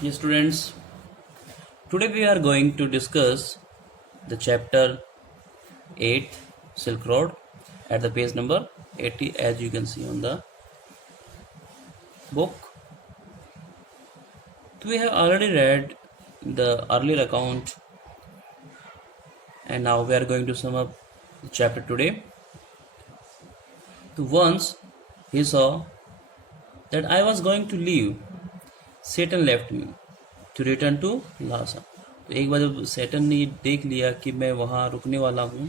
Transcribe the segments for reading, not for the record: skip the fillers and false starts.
Yes, students, today we are going to discuss the chapter 8 Silk Road at the page number 80 as you can see on the book. So we have already read the earlier account and now we are going to sum up the chapter today. So once he saw that I was going to leave, Satan left me to return to Lhasa. तो एक बार जब Satan ने देख लिया कि मैं वहाँ रुकने वाला हूँ,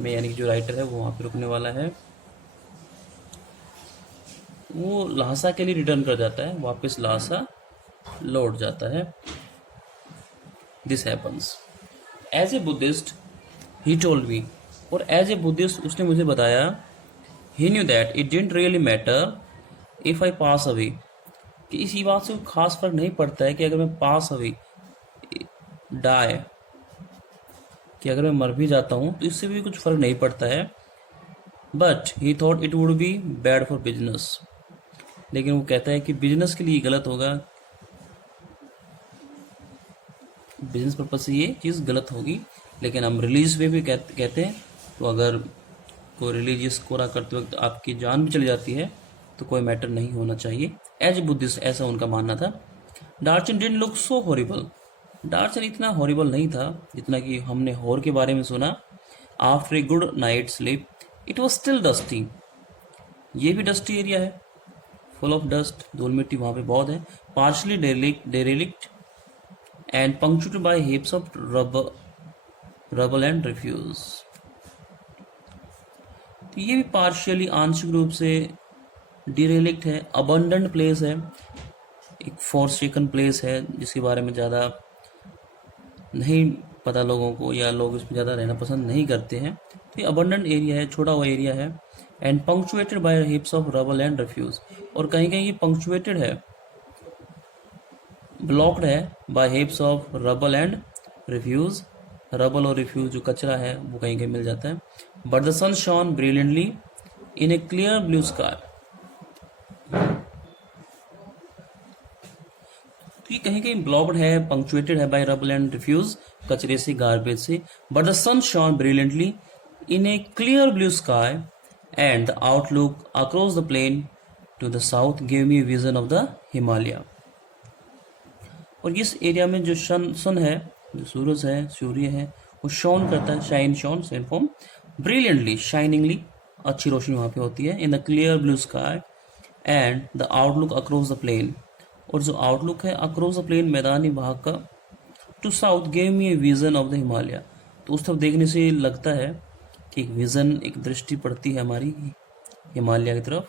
मैं यानी कि जो राइटर है वो वहाँ पे रुकने वाला है, वो ल्हासा के लिए रिटर्न कर जाता है, वापस ल्हासा लौट जाता है. This happens as a Buddhist he told me, और एज ए बुद्धिस्ट उसने मुझे बताया, he knew that it didn't really matter if I pass away, कि इसी बात से खास फर्क नहीं पड़ता है कि अगर मैं पास अवे डाई, कि अगर मैं मर भी जाता हूँ तो इससे भी कुछ फर्क नहीं पड़ता है. But he thought it would be bad for business, लेकिन वो कहता है कि बिजनेस के लिए गलत होगा, बिजनेस पर्पज से ये चीज़ गलत होगी. लेकिन हम रिलीजियस वे भी कहते हैं, तो अगर कोई रिलीजियस कोरा करते वक्त आपकी जान भी चली जाती है तो कोई मैटर नहीं होना चाहिए. एज ए बुद्धिस्ट ऐसा उनका मानना था. Darchen didn't look so horrible, Darchen इतना हॉरिबल नहीं था जितना कि हमने हॉर के बारे में सुना. After a good night sleep it was still dusty, ये भी डस्टी एरिया है, फुल ऑफ डस्ट, धूल मिट्टी वहाँ पे बहुत है. Partially derelict and punctuated by heaps of rubble and refuse. तो ये भी पार्शियली आंशिक रूप से डिरेलिक्ट है, अबंडेंट प्लेस है, एक फॉरसेकन प्लेस है जिसके बारे में ज़्यादा नहीं पता लोगों को, या लोग इसमें ज़्यादा रहना पसंद नहीं करते हैं. तो ये अबंडेंट एरिया है, छोटा हुआ एरिया है. And punctuated by heaps of rubble and refuse, और कहीं कहीं ये पंक्चुएटेड है, ब्लॉक्ड है by heaps of rubble and refuse. Rubble और रिफ्यूज जो कचरा है वो कहीं कहीं मिल जाता है. But the sun shone brilliantly in a clear blue sky, ये कहीं कहीं ब्लॉक्ड है, पंक्चुएटेड है बाय रबल एंड रिफ्यूज, कचरे से, गार्बेज से. But the sun shone brilliantly in a clear blue sky and the outlook across the plain to the south give me vision of the Himalaya. और इस area में जो सन है, जो सूरज है, सूर्य है, वो शॉन करता है, शॉन फॉर्म, ब्रिलियंटली, शाइनिंगली, अच्छी रोशनी वहाँ पे होती है. In the clear blue sky and the outlook across the plain, और जो आउटलुक है अक्रॉस द प्लेन, मैदानी भाग का, to south gave me a vision of the Himalaya. तो उस तरफ देखने से लगता है कि एक विजन, एक दृष्टि पड़ती है हमारी हिमालय की तरफ.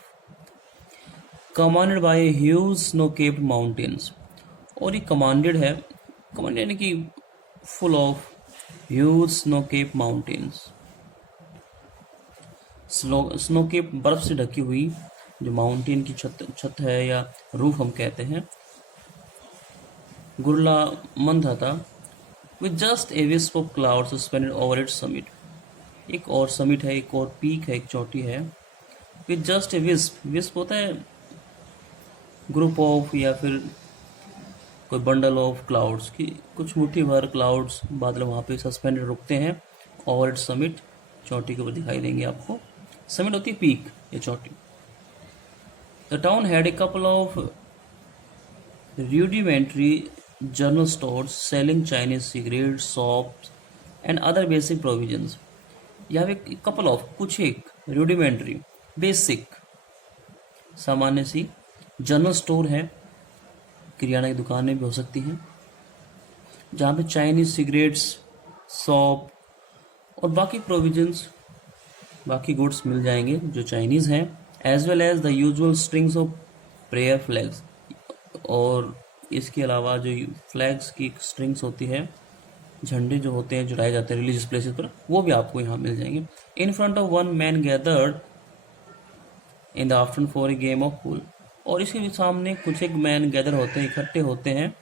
Commanded by huge snow capped mountains, और ये कमांडेड है, कमांडेड यानी कि full of huge snow cap mountains, snow cap, बर्फ से ढकी हुई जो माउंटेन की छत है या रूफ हम कहते हैं, गुरला मंदा था. With just a wisp of cloud suspended over it's summit, एक और समिट है, एक और पीक है, एक चोटी है. विद जस्ट ए विस्प होता है ग्रुप ऑफ या फिर कोई बंडल ऑफ क्लाउड्स की, कुछ मुट्ठी भर क्लाउड्स, बादल वहाँ पे सस्पेंडेड रुकते हैं ओवर इट्स समिट, चोटी के ऊपर दिखाई देंगे आपको. समिट होती है पीक या चोटी. The town had a couple of rudimentary general stores selling Chinese cigarettes, soaps and other basic provisions. यहाँ पे कपल ऑफ, कुछ एक, rudimentary, बेसिक, सामान्य सी, जनरल स्टोर है, किराना की दुकानें भी हो सकती हैं, जहाँ पे चाइनीज सिगरेट्स, सॉप और बाकी प्रोविजंस, बाकी गुड्स मिल जाएंगे जो चाइनीज़ हैं. As well as the usual strings of prayer flags, और इसके अलावा जो फ्लैग्स की स्ट्रिंग्स होती है, झंडे जो होते हैं, चढ़ाए जाते हैं रिलीजियस प्लेसेस पर, वो भी आपको यहाँ मिल जाएंगे. In front of one man gathered in the afternoon for a game of pool, और इसके भी सामने कुछ एक मैन गैदर होते हैं, इकट्ठे होते हैं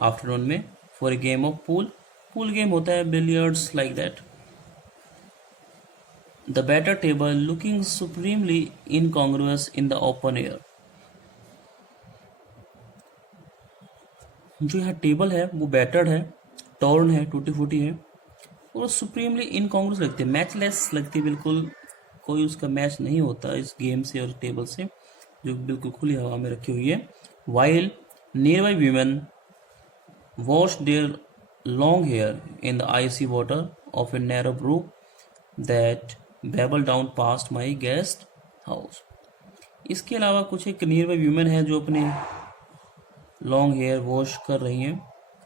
आफ्टरनून में, for a game of pool. Pool game होता है billiards, like that. The better table looking supremely incongruous in the open air, जो यहाँ टेबल है वो बैटर्ड है, टॉर्न है, टूटी फूटी है और सुप्रीमली इनकॉन्ग्रुअस लगती है, मैचलेस लगती है, बिल्कुल कोई उसका मैच नहीं होता इस गेम से और टेबल से, जो बिल्कुल खुली हवा में रखी हुई है। While nearby women wash their long hair in the icy water of a narrow brook that babble down past my guest house. इसके अलावा कुछ एक नियर बाई वीमेन है जो अपने लॉन्ग हेयर वॉश कर रही हैं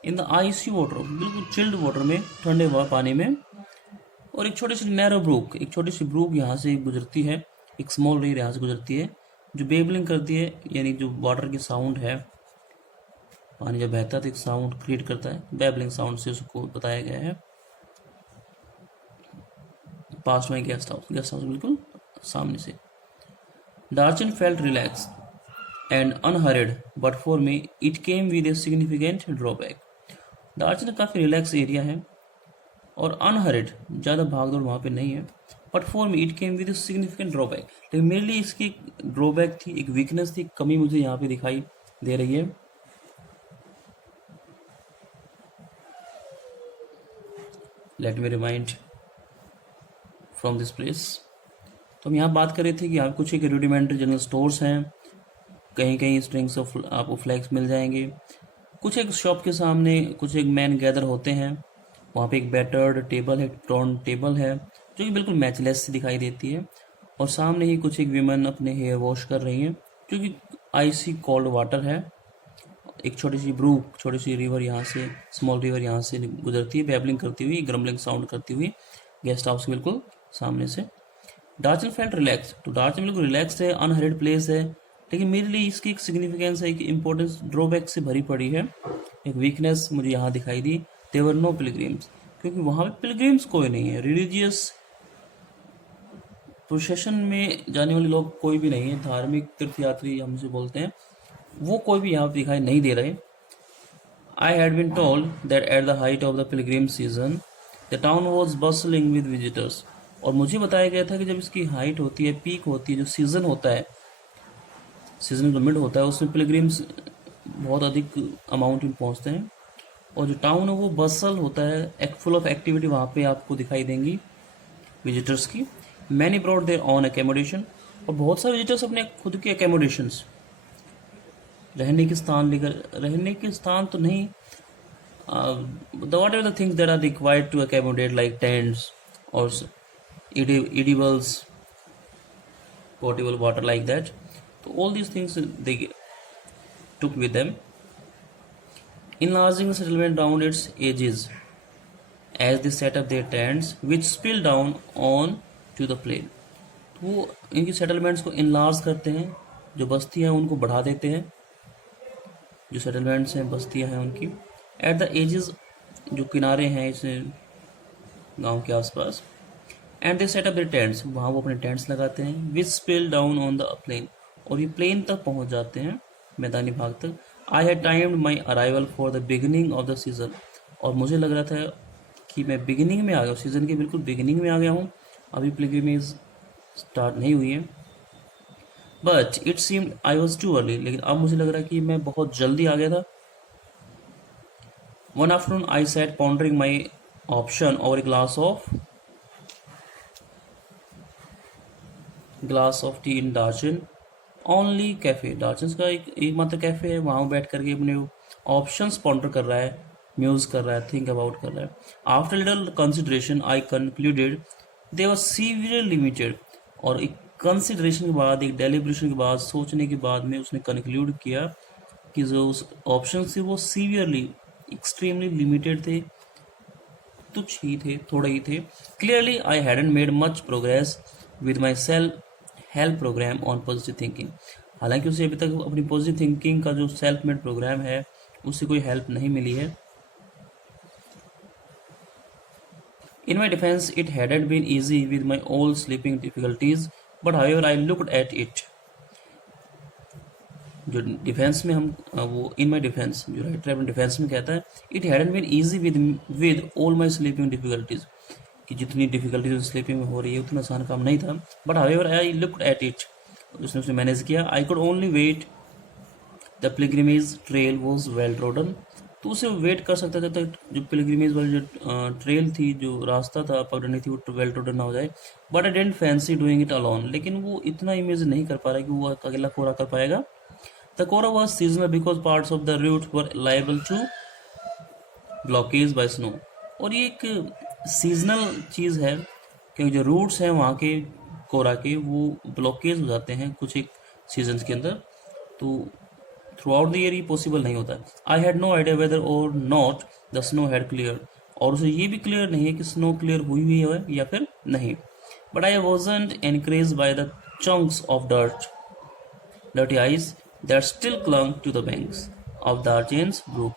इन द आइसी वाटर, बिल्कुल चिल्ड वाटर में, ठंडे हुआ पानी में। और एक छोटी सी नैरो ब्रूक, एक छोटी सी ब्रूक यहाँ से गुजरती है, एक स्मॉल रिवर यहाँ से गुजरती है जो बेबलिंग करती है, यानी जो वाटर की साउंड है, पानी जब बहता है तो एक साउंड क्रिएट करता है, बेबलिंग साउंड से उसको बताया गया है। पास में गेस्ट हाउस बिल्कुल सामने से। Darchen felt relax and unhurried but for me it came with a significant drawback. Darchen काफ़ी रिलैक्स एरिया है और अनहरिड, ज़्यादा भागदौड़ वहाँ पे नहीं है, but for me it came with a significant drawback, लेकिन मेरे लिए इसकी ड्रॉबैक थी, एक वीकनेस थी, कमी मुझे यहाँ पे दिखाई दे रही है। Let me remind from this place. तो हम यहाँ बात कर रहे थे कि यहाँ कुछ एक रूडिमेंट्री जनरल स्टोर्स हैं, कहीं कहीं स्ट्रिंग्स ऑफ आपको फ्लैग्स मिल जाएंगे, कुछ एक शॉप के सामने कुछ एक मैन गैदर होते हैं, वहाँ पे एक बैटर्ड टेबल है, टॉर्न टेबल है जो कि बिल्कुल मैचलेस से दिखाई देती है, और सामने ही कुछ एक वीमेन अपने हेयर वॉश कर रही हैं जो कि आइसी कोल्ड वाटर है। एक छोटी सी ब्रूक, छोटी सी रिवर यहाँ से, स्मॉल रिवर यहाँ से गुजरती है, बैबलिंग करती हुई, ग्रम्बलिंग साउंड करती हुई गेस्ट हाउस के बिल्कुल सामने से। डार्चन फेल्ट रिलैक्स, तो डार्चन बिल्कुल रिलैक्स है, अनहरिड प्लेस है, लेकिन मेरे लिए इसकी एक सिग्निफिकेंस है, एक इंपॉर्टेंस ड्रॉबैक से भरी पड़ी है, एक वीकनेस मुझे यहाँ दिखाई दी। देवर नो पिलग्रिम्स, क्योंकि वहाँ पे पिलग्रिम्स कोई नहीं है, रिलीजियस प्रोसेशन में जाने वाले लोग कोई भी नहीं है, धार्मिक तीर्थयात्री हम उसे बोलते हैं, वो कोई भी यहाँ पे दिखाई नहीं दे रहे। I had been told that at the height of the pilgrim season the town was bustling with visitors, और मुझे बताया गया था कि जब इसकी हाइट होती है, पीक होती है, जो सीज़न होता है, सीजन जो मिड होता है, उसमें पिलग्रिम्स बहुत अधिक अमाउंट में पहुंचते हैं, और जो टाउन है वो बसल होता है, एक फुल ऑफ एक्टिविटी वहाँ पे आपको दिखाई देंगी विजिटर्स की। Many brought their own accommodation, और बहुत सारे विजिटर्स अपने खुद के एकोमोडेशंस, रहने के स्थान लेकर, रहने के स्थान तो नहीं, the whatever the things that are required to accommodate like tents और edibles, potable water like that. So all these things they took with them, enlarging the settlement down its edges as they set up their tents which spill down on to the plain. तो वो इनकी settlements को enlarge करते हैं, जो बस्तियाँ हैं उनको बढ़ा देते हैं, जो सेटलमेंट्स हैं, बस्तियाँ हैं उनकी, एट द एजेस, जो किनारे हैं इस गांव के आसपास, and they set up there tents, वहाँ वो अपने टेंट्स लगाते हैं, which spill down on the plain, और ये प्लेन तक पहुँच जाते हैं, मैदानी भाग तक। I had timed my arrival for the beginning of the season, और मुझे लग रहा था कि मैं बिगिनिंग में आ गया हूँ, सीज़न के बिल्कुल बिगिनिंग में आ गया हूँ, अभी पिलग्रिमेज स्टार्ट नहीं हुई है। But it seemed I was too early, लेकिन अब मुझे लग रहा है कि मैं बहुत जल्दी आ गया था। One afternoon I sat pondering my option over a glass of tea in Darchen only cafe. Darchen का एकमात्र कैफे है, वहाँ बैठ करके अपने ऑप्शंस पॉन्डर कर रहा है, म्यूज कर रहा है, थिंक अबाउट कर रहा है। आफ्टर लिटल कंसिडरेशन आई कंक्लूडेड दे वर सीवियर लिमिटेड, और एक कंसिडरेशन के बाद, एक डेलिब्रेशन के बाद, सोचने के बाद में उसने कंक्लूड किया कि जो ऑप्शन थे वो सीवियरली, एक्सट्रीमली लिमिटेड थे, तुच्छ ही थे, थोड़े ही थे। Clearly I hadn't made much progress with my self help programme on positive thinking, हालांकि उसे अभी तक अपनी पॉजिटिव थिंकिंग का जो सेल्फ मेड प्रोग्राम है उससे कोई हेल्प नहीं मिली है। In my defence it hadn't been easy with my old sleeping difficulties, but however I looked at it. जो डिफेंस में हम वो इन माई डिफेंस, जो राइटर अपने डिफेंस में कहता है, it hadn't been easy with all my sleeping difficulties, कि जितनी डिफिकल्टीज स्लीपिंग में हो रही है उतना आसान काम नहीं था। But however I looked at it, उसने उसे मैनेज किया। I could only wait, the pilgrimage trail was well trodden, तो उसे वेट कर सकता था तक जो पिलग्रिमेज वाली जो ट्रेल थी, जो रास्ता था पकड़नी थी, वो वेल ट्रोडन ना हो जाए। But I didn't fancy doing it alone, लेकिन वो इतना इमेज नहीं कर पा रहा कि वो अकेला कोरा कर पाएगा। The kora was seasonal because parts of the route were liable to blockage by snow. और ये एक सीजनल चीज़ है क्योंकि जो रूट्स हैं वहाँ के कोरा के वो ब्लॉकेज हो जाते हैं कुछ एक सीजन्स के अंदर, तो थ्रू आउट द ईयर ये पॉसिबल नहीं होता। I had no idea whether और not the snow had cleared, और उसे ये भी क्लियर नहीं है कि स्नो क्लियर हुई हुई है या फिर नहीं। But I wasn't encouraged by the chunks of dirty ice that still clung to the banks of Darchen's brook.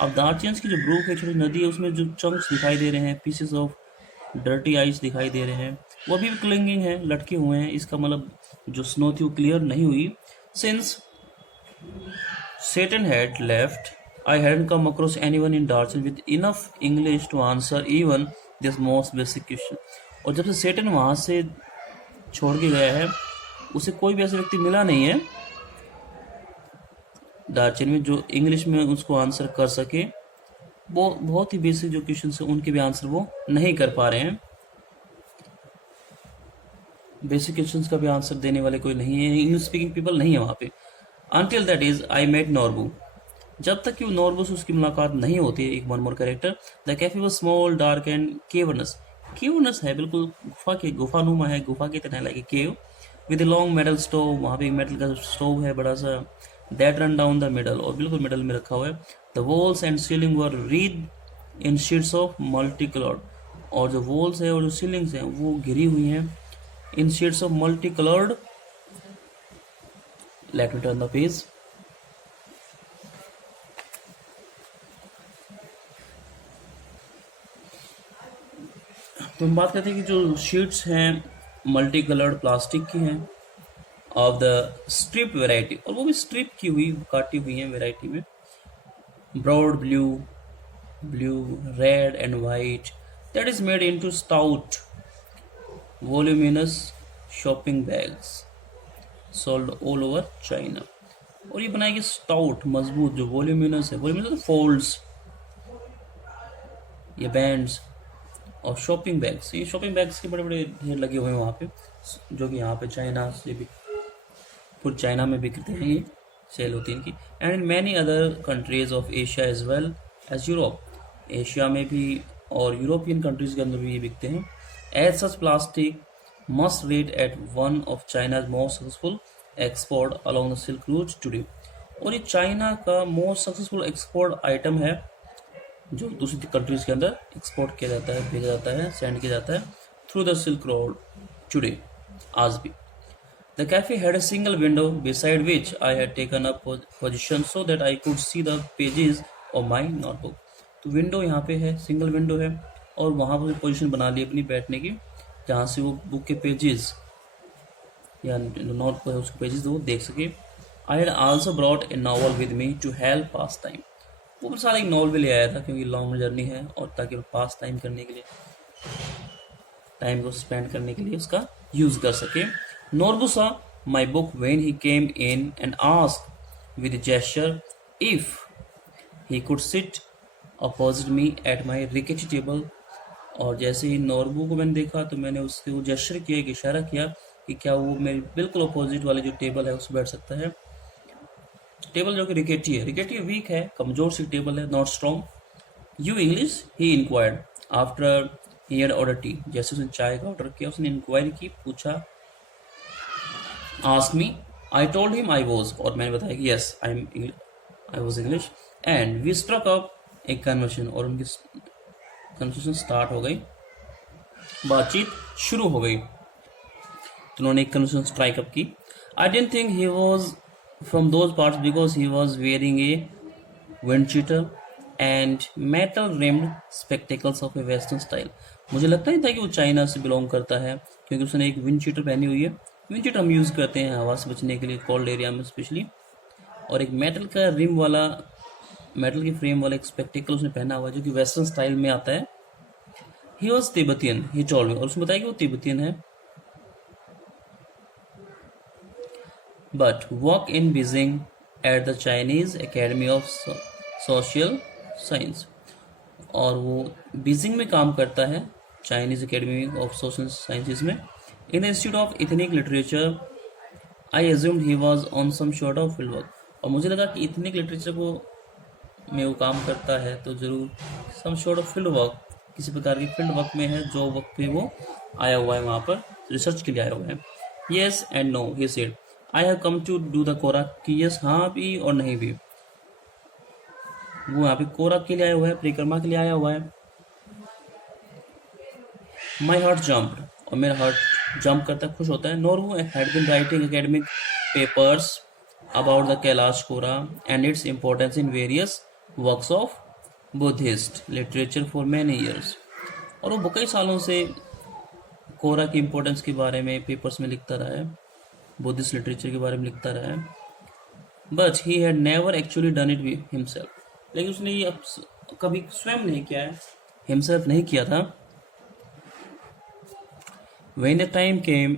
अब दार्चेन्स की जो ब्रूक है, छोटी नदी है, उसमें जो चंक्स दिखाई दे रहे हैं, पीसेस ऑफ डर्टी आइस दिखाई दे रहे हैं, वो अभी भी क्लिंगिंग है, लटके हुए हैं। इसका मतलब जो स्नो थी वो क्लियर नहीं हुई। Since Satan had left, I hadn't come across anyone in Darchen with enough English to answer even this most basic question. और जब से सेटन वहाँ से छोड़ के गया है, उसे कोई भी ऐसा व्यक्ति मिला नहीं है दार्चन में जो इंग्लिश में उसको आंसर कर सके। वो बहुत ही बेसिक जो क्वेश्चन है उनके भी आंसर वो नहीं कर पा रहे हैं। बेसिक क्वेश्चंस का भी आंसर देने वाले कोई नहीं है, इंग्लिश स्पीकिंग पीपल नहीं है वहाँ पे। Until that is, I met Norbu. जब तक कि वो नॉर्बू से उसकी मुलाकात नहीं होती है, एक one more character. The cafe was small dark and cavernous. Cavernous है, बिल्कुल गुफानुमा है, गुफा की तरह, like a cave with a long metal stove. वहाँ पे एक मेटल का स्टोव है बड़ा सा, that run down the middle, और बिल्कुल मिडल में रखा हुआ है। The walls and ceiling were read in sheets of multi coloured, और जो वॉल्स है और जो सीलिंग्स हैं वो घिरी हुई हैं in sheets of multi coloured. Let me turn the page. तो हम बात करते हैं कि जो शीट्स हैं मल्टी कलर्ड प्लास्टिक की हैं ऑफ द स्ट्रिप वेराइटी, और वो भी स्ट्रिप की हुई, काटी हुई हैं वेराइटी में। Broad blue red and white, that is made into stout voluminous shopping bags sold all over China. और ये बनाएगी स्टाउट, मजबूत, जो वॉल्यूमिनस है, वॉल्यूमिनस फोल्ड्स ये बैंड्स और शॉपिंग बैग्स। ये शॉपिंग बैग्स के बड़े बड़े ढेर लगे हुए हैं वहाँ पे, जो कि यहाँ पे चाइना से भी, पूरे चाइना में बिकते हैं, ये सेल होती है इनकी। And in many other countries of Asia as well as Europe, Asia में भी और यूरोपियन कंट्रीज के अंदर भी ये बिकते हैं। As such plastic must rate at one of China's most successful export along the Silk Route today। और ये चाइना का मोस्ट सक्सेसफुल एक्सपोर्ट आइटम है जो दूसरी कंट्रीज के अंदर एक्सपोर्ट किया जाता है, भेजा जाता है, सेंड किया जाता है through the silk road today, आज भी। The cafe had a single window beside which I had taken up position so that I could see the pages of my notebook। तो विंडो यहाँ पे है, सिंगल विंडो है, और वहाँ पर पोजीशन बना ली अपनी बैठने की, जहाँ से वो बुक के पेजेस या नोट पर उसके पेजेस वो देख सके। I had also brought a novel with me to help pass time. वो सारा एक नॉवल भी ले आया था क्योंकि लॉन्ग जर्नी है, और ताकि पास टाइम करने के लिए, टाइम को स्पेंड करने के लिए उसका यूज कर सके। नॉर्बू सा my book when he came in and asked with gesture if he could seat opposite me at my रिकेट table. और जैसे ही नॉर्बू को मैंने देखा तो मैंने उससे वो जेस्चर किया, एक इशारा किया कि क्या वो मेरे बिल्कुल अपोजिट वाले जो टेबल है उस पर बैठ सकता है। टेबल जो कि रिकेटी है, रिकेटी वीक है, कमजोर सी टेबल है, not strong. You English, he inquired after he had order T. जैसे उसने चाय का ऑर्डर किया उसने इंक्वायरी की, पूछा। Ask me, I told him I was, और मैंने बताया कि yes I was English. And we struck up a conversation, और उनकी कन्वर्सेशन स्टार्ट हो गई, बातचीत शुरू हो गई। तो उन्होंने एक कन्वर्सेशन स्ट्राइक अप की। I don't think he was from those parts because he was wearing a wind cheater and metal rimmed spectacles of a western style. मुझे लगता नहीं था कि वो चाइना से बिलोंग करता है, क्योंकि उसने एक विंड चीटर पहनी हुई है। विंड चीटर हम यूज़ करते हैं हवा से बचने के लिए, कोल्ड एरिया में स्पेशली। और एक मेटल का रिम वाला, मेटल की फ्रेम वाला एक स्पेक्टिकल उसने पहना हुआ है जो कि वेस्टर्न स्टाइल में आता है। He was Tibetan, he told me, और उसने बताया कि वो तिब्बतियन है। But work in Beijing at the Chinese Academy of Social Science, और वो बीजिंग में काम करता है, Chinese Academy of Social Sciences में। In the Institute of Ethnic Literature I assumed he was on some sort of field work, और मुझे लगा कि इथनिक लिटरेचर को में वो काम करता है तो जरूर some sort of field work, किसी प्रकार की फील्ड वर्क में है, जो वक्त पे वो आया हुआ है, वहाँ पर रिसर्च के लिए आया हुआ है। Yes and no he said, I have come to do the kora, कि यस हाँ भी और नहीं भी। वो यहाँ पे कोरा के लिए आया हुआ है, परिक्रमा के लिए आया हुआ है। माई हार्ट जम्प्ड, और मेरा हार्ट जंप करता है, खुश होता है। Nor who had been writing academic papers about the Kailash kora and its importance in various works of Buddhist literature for many years, और वो कई सालों से कोरा की इम्पोर्टेंस के बारे में पेपर्स में लिखता रहा है, बुद्धिस्ट लिटरेचर के बारे में लिखता रहा है। But he had never actually done it himself, लेकिन उसने ये कभी स्वयं नहीं किया है, हिमसेल्फ नहीं किया था। When the time came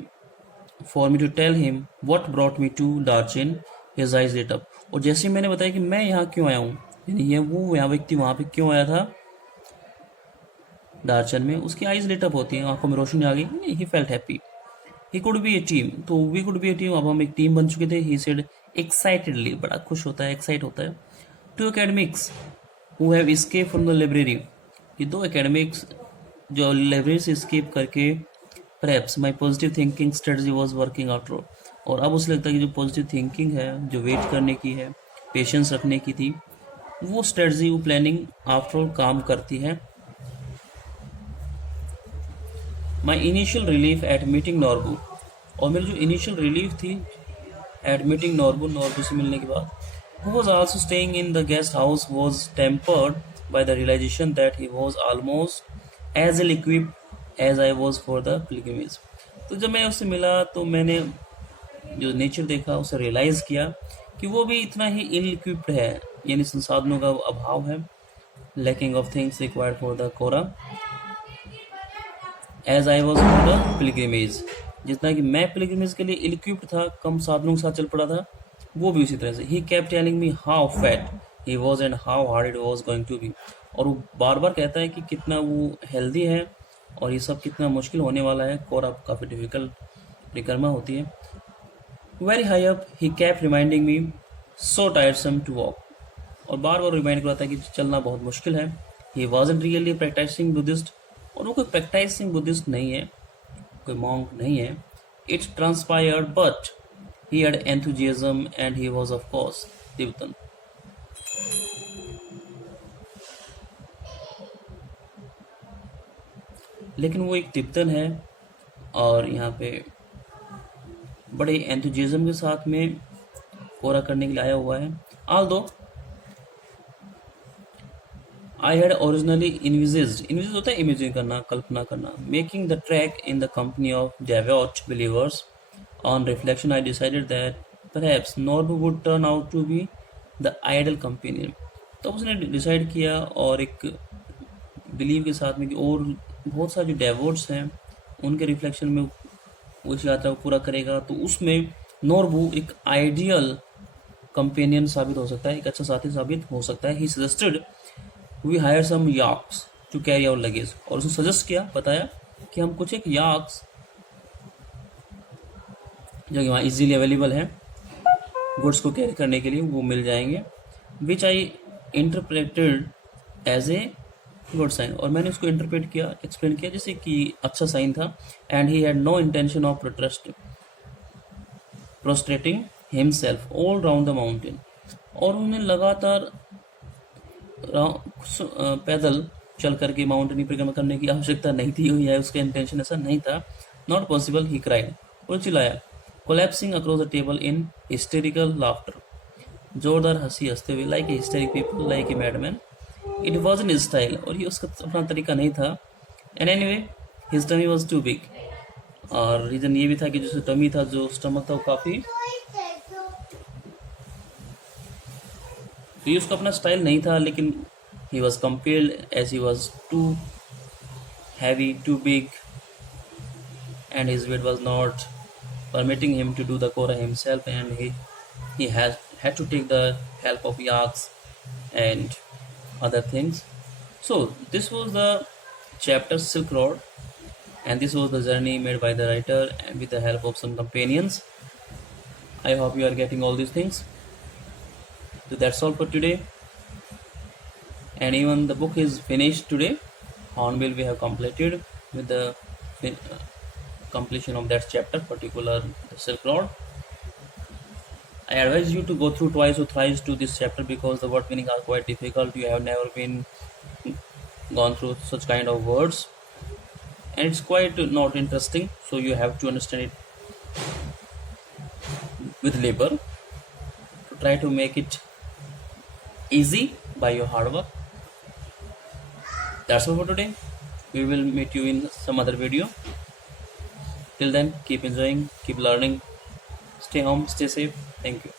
for me to tell him what brought me to Darchin, his eyes lit up. और जैसे ही मैंने बताया कि मैं यहाँ क्यों आया हूँ, यानी ये वो यहाँ व्यक्ति वहाँ पे क्यों आया था दार्चन में, उसकी आईज लिट अप होती है, आंखों में रोशनी आ गई। He felt happy, he could be a team, तो we could be a team, अब हम एक टीम बन चुके थे। ही सेड एक्साइटेडली, बड़ा खुश होता है, एक्साइट होता है। Two academics who have escape from the library, ये दो एकेडमिक्स जो लाइब्रेरी से एस्केप करके, Perhaps my positive thinking strategy was working after all, और अब उसे लगता है कि जो पॉजिटिव थिंकिंग है, जो वेट करने की है, पेशेंस रखने की थी, वो स्ट्रेटजी, वो प्लानिंग आफ्टर ऑल काम करती है। My initial relief eight meeting Norbu, और मेरी जो इनिशियल रिलीफ थी एट मीटिंग नॉर्बू, नॉर्बू से मिलने के बाद, who was also staying in the guest house, was tempered by the realization that he was almost as ill equipped as I was for the pilgrimage. तो जब मैं उससे मिला तो मैंने जो नेचर देखा, उसे रियलाइज़ किया कि वो भी इतना ही इल इक्विप्ड है, यानी संसाधनों का अभाव है, lacking of things required for the kora, as I was for the pilgrimage. जितना कि मैं पिलग्रिमेज के लिए इल इक्विप्ड था, कम साधनों के साथ चल पड़ा था, वो भी उसी तरह से। He kept telling me how fat he was and how hard it was going to be, और वो बार बार कहता है कि कितना वो हेल्दी है और ये सब कितना मुश्किल होने वाला है, कोरा काफ़ी डिफिकल्ट परिक्रमा होती है। Very high up he kept reminding me so tiresome to walk, और बार बार रिमाइंड कराता है कि चलना बहुत मुश्किल है। ही वॉजंट रियली प्रैक्टिसिंग बुद्धिस्ट, और वो कोई प्रैक्टिसिंग बुद्धिस्ट नहीं है, कोई मॉन्क नहीं है। It's transpired but he had enthusiasm and he was of course Tibetan. लेकिन वो एक तिब्बतन है और यहाँ पे बड़े एंथुजियाज्म के साथ में कोरा करने के लिए आया हुआ है। Although I had originally envisaged होता है इमेजिन करना, कल्पना करना, making the trek in the company of devout believers. On reflection, I decided that perhaps Norbu would turn out to be the ideal companion. तो उसने डिसाइड किया, और एक believe के साथ में कि और बहुत सारे जो डेवोट्स हैं उनके रिफ्लेक्शन में वो इस यात्रा को पूरा करेगा, तो उसमें नॉर्बू एक आइडियल कंपेनियन साबित हो सकता है, एक अच्छा साथी साबित हो सकता है। He suggested we hire some yaks to carry our luggage, और उसने सजेस्ट किया, बताया कि हम कुछ एक याक्स जो कि वहाँ इजीली अवेलेबल है गुड्स को कैरी करने के लिए, वो मिल जाएंगे। Which I interpreted as a good sign, और मैंने उसको इंटरप्रेट किया, एक्सप्लेन किया जैसे कि अच्छा साइन था। And he had no intention of prostrating himself all round the mountain, और उन्हें लगातार पैदल चल करके माउंटेन की परिक्रमा करने की आवश्यकता नहीं थी, या उसका इंटेंशन ऐसा नहीं था। नॉट पॉसिबल, ही क्राइड, और चिल्लाया, collapsing across the table in hysterical laughter, जोरदार हंसी हंसते हुए, like a hysteric people, like a madman. It was in style, और ये उसका अपना तरीका नहीं था। And anyway his tummy was too big, और रीज़न ये भी था कि जो टमी था, जो स्टमक था, वो काफ़ी, तो ये उसका अपना स्टाइल नहीं था। लेकिन he was compelled as he was too heavy, too big, and his weight was not permitting him to do the Kora himself, and he had to take the help of yaks, and other things. So this was the chapter Silk Road, and this was the journey made by the writer and with the help of some companions. I hope you are getting all these things. So that's all for today. And even the book is finished today. Hornbill we have completed with the completion of that chapter, particular the Silk Road. I advise you to go through twice or thrice to this chapter because the word meaning are quite difficult. You have never been gone through such kind of words, and it's quite not interesting. So you have to understand it with labor to try to make it easy by your hard work. That's all for today. We will meet you in some other video. Till then, keep enjoying, keep learning, stay home, stay safe. Thank you.